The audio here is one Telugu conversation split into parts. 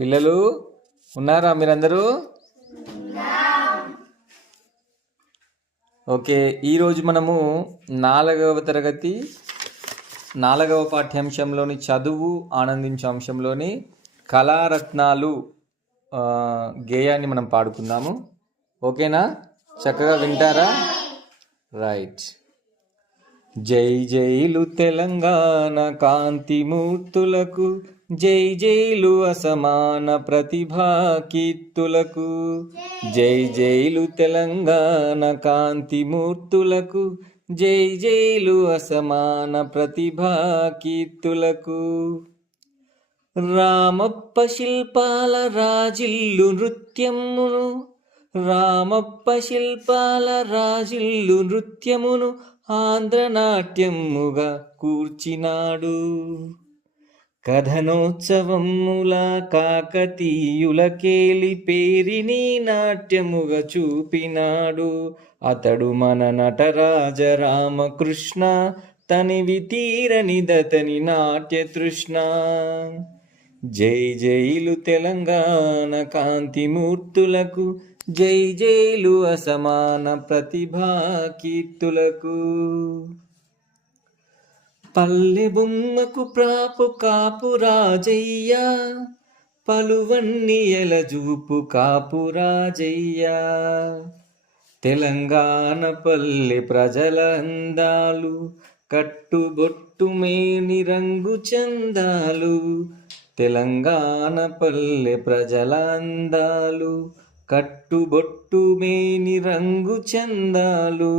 పిల్లలు ఉన్నారా మీరందరూ? ఓకే, ఈరోజు మనము 4వ తరగతి 4వ పాఠ్యాంశంలోని చదువు ఆనందించే అంశంలోని కళారత్నాలు గేయాన్ని మనం పాడుకుందాము. ఓకేనా? చక్కగా వింటారా? రైట్. జై జైలు తెలంగాణ కాంతిమూర్తులకు, జై జైలు అసమాన ప్రతిభా కీర్తులకు. జై జైలు తెలంగాణ కాంతిమూర్తులకు, జై జైలు అసమాన ప్రతిభా కీర్తులకు. రామప్ప శిల్పాల రాజిల్లు నృత్యమును, రామప్ప శిల్పాల రాజిల్లు నృత్యమును ఆంధ్రనాట్యముగా కూర్చినాడు. కథనోత్సవముల కాకతీయుల కేలి పేరిని నాట్యముగా చూపినాడు. అతడు మన నటరాజ రామకృష్ణ, తనివి తీరనిదతని నాట్య తృష్ణ. జై జైలు తెలంగాణ కాంతిమూర్తులకు, జై జైలు అసమాన ప్రతిభా కీర్తులకు. పల్లె బొమ్మకు ప్రాపు కాపు రాజయ్య, పలువన్నియల జూపు కాపు రాజయ్య. తెలంగాణ పల్లె ప్రజల అందాలు, కట్టుబొట్టు మేని రంగు చందాలు. తెలంగాణ పల్లె ప్రజల అందాలు, కట్టుబొట్టు మేని రంగు చందాలు.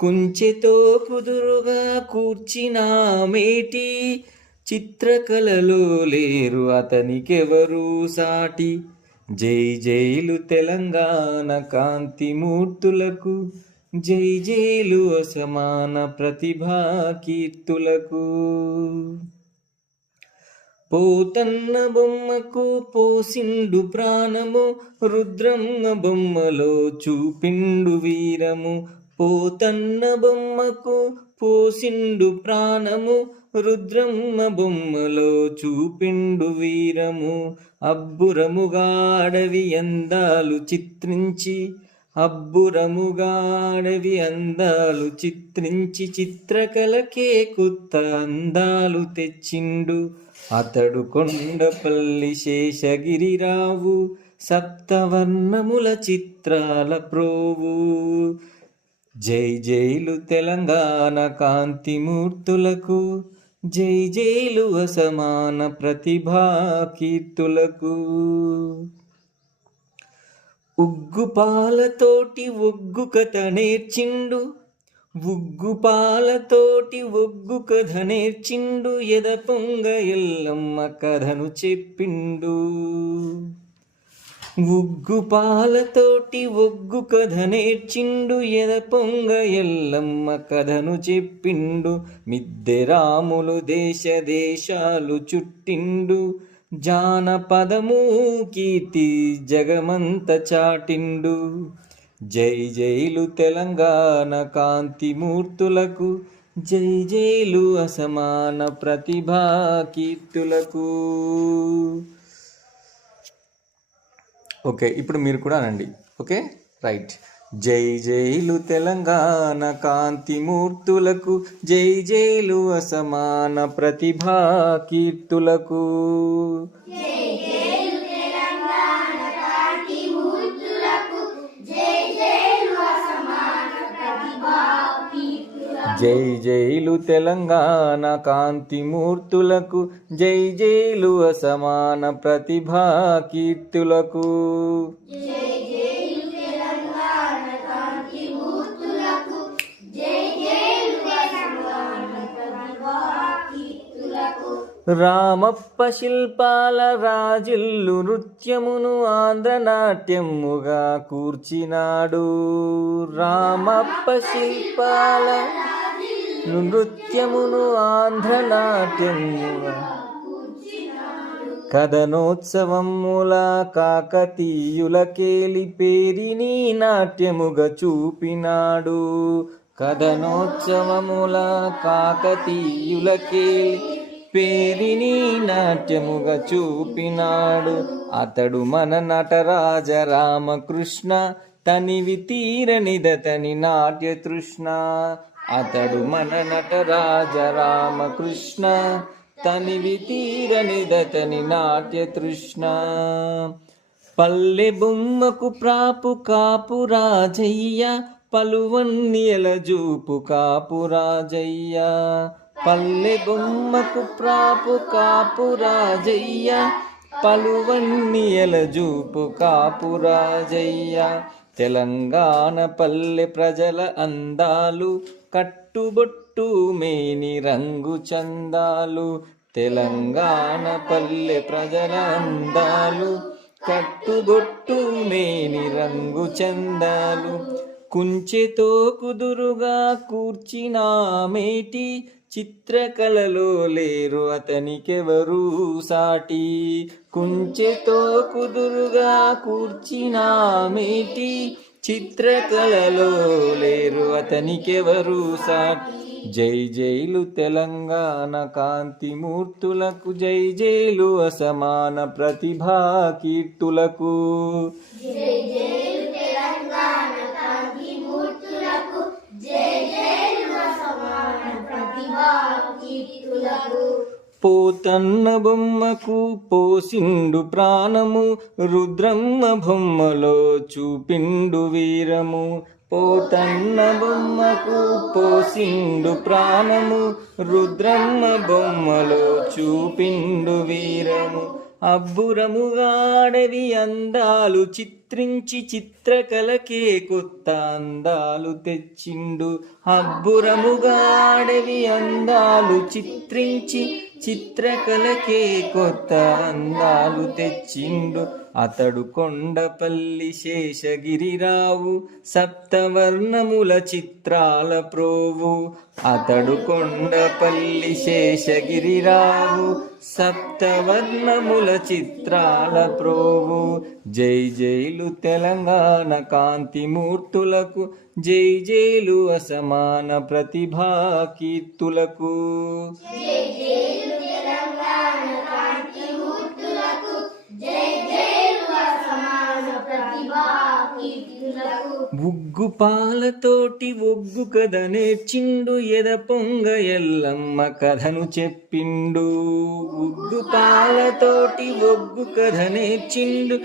కుంచెతో కుదురుగా కూర్చిన మేటి, చిత్రకళలో లేరు అతనికెవరు సాటి. జై జైలు తెలంగాణ కాంతిమూర్తులకు, జై జైలు అసమాన ప్రతిభా కీర్తులకు. పోతన్న బొమ్మకు పోసిండు ప్రాణము, రుద్రమ్మ బొమ్మలో చూపిండు వీరము. పోతన్న బొమ్మకు పోసిండు ప్రాణము, రుద్రమ్మ బొమ్మలో చూపిండు వీరము. అబ్బురముగా అడవి అందాలు చిత్రించి, అబ్బురముగా అడవి అందాలు చిత్రించి, చిత్రకళకే కొత్త అందాలు తెచ్చిండు. అతడు కొండపల్లి శేషగిరిరావు, సప్తవర్ణముల చిత్రాల ప్రోవు. జై జైలు తెలంగాణ కాంతిమూర్తులకు, జై జైలు అసమాన ప్రతిభా కీర్తులకు. ఉగ్గుపాలతోటి ఒగ్గు కథ నేర్చిండు, ఉగ్గుపాలతోటి ఒగ్గు కథ నేర్చిండు. ఎద పొంగ ఎల్లమ్మ కథను చెప్పిండు. ఉగ్గుపాలతోటి ఒగ్గు కథ నేర్చిండు, ఎద పొంగ ఎల్లమ్మ కథను చెప్పిండు. మిద్దె రాములు దేశ దేశాలు చుట్టిండు, జానపదము కీర్తి జగమంత చాటిండు. జై జైలు తెలంగాణ కాంతిమూర్తులకు, జై జైలు అసమాన ప్రతిభా కీర్తులకు. ఓకే, ఇప్పుడు మీరు కూడా అనండి. Okay, right. జై జైలు తెలంగాణ కాంతిమూర్తులకు, జై జైలు అసమాన ప్రతిభా కీర్తులకు. జై జైలు తెలంగాణ కాంతిమూర్తులకు, జై జైలు అసమాన ప్రతిభా కీర్తులకు. రామప్ప శిల్పాల రాజిల్లు నృత్యమును ఆంధ్రనాట్యముగా కూర్చినాడు. రామప్ప శిల్పాల నృత్యమును ఆంధ్రనాట్యముగా, కథనోత్సవముల కాకతీయుల కేలి పేరిని నాట్యముగా చూపినాడు. కథనోత్సవముల కాకతీయుల కేలి పేరిని నాట్యముగా చూపినాడు. అతడు మన నటరాజ రామకృష్ణ, తనివి తీరనిదతని నాట్య తృష్ణ. అతడు మన నటరాజ రామకృష్ణ, తనివి తీరనిదతని నాట్య తృష్ణ. పల్లె బొమ్మకు ప్రాపు కాపు రాజయ్య, పలువన్నియల జూపు కాపు రాజయ్య. పల్లె బొమ్మకు ప్రాపు కాపు రాజయ్య, పలువన్నియల జూపు కాపు రాజయ్య. తెలంగాణ పల్లె ప్రజల అందాలు, కట్టుబొట్టు మేని రంగు చందాలు. తెలంగాణ పల్లె ప్రజల అందాలు, కట్టుబొట్టు మేని రంగు చందాలు. కుంచెతో కుదురుగా కూర్చిన మేటి, చిత్రకళలో లేరు అతనికెవరు సాటి. కుంచెతో కుదురుగా కూర్చిన మేటి, చిత్రకళలో లేరు అతనికెవరు సాటి. జై జైలు తెలంగాణ కాంతిమూర్తులకు, జై జైలు అసమాన ప్రతిభా కీర్తులకు. పోతన్న బొమ్మకు పోసిండు ప్రాణము, రుద్రమ్మ బొమ్మలో చూపిండు వీరము. పోతన్న బొమ్మకు పోసిండు ప్రాణము, రుద్రమ్మ బొమ్మలో చూపిండు వీరము. అబ్బురముగా అడవి అందాలు చిత్రించి, చిత్రకళకే కొత్త అందాలు తెచ్చిండు. అబ్బురముగా అడవి అందాలు చిత్రించి, చిత్రకళకే కొత్త అందాలు తెచ్చిండు. అతడు కొండపల్లి శేషగిరిరావు, సప్తవర్ణముల చిత్రాల ప్రోవు. అతడు కొండపల్లి శేషగిరిరావు, సప్తవర్ణముల చిత్రాల ప్రోవు. జై జైలు తెలంగాణ కాంతిమూర్తులకు, జై జైలు అసమాన ప్రతిభా కీర్తులకు. ఉగ్గు పాలతోటి ఒగ్గు కథ నేర్చిండు, ఎద పొంగ ఎల్లమ్మ కథను చెప్పిండు. ఉగ్గు పాలతోటి ఒగ్గు కథ నేర్చిండు,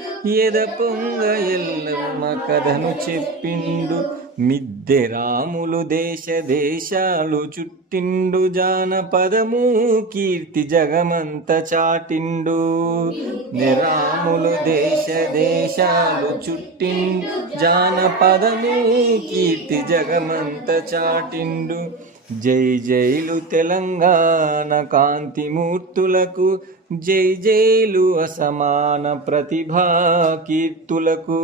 ఎద పొంగ ఎల్లమ్మ కథను చెప్పిండు. మిద్దె రాములు దేశ దేశాలు చుట్టిండు, జానపదము కీర్తి జగమంత చాటిండు. రాములు దేశ దేశాలు చుట్టిండు, జానపదము కీర్తి జగమంత చాటిండు. జై జైలు తెలంగాణ కాంతిమూర్తులకు, జై జైలు అసమాన ప్రతిభా కీర్తులకు.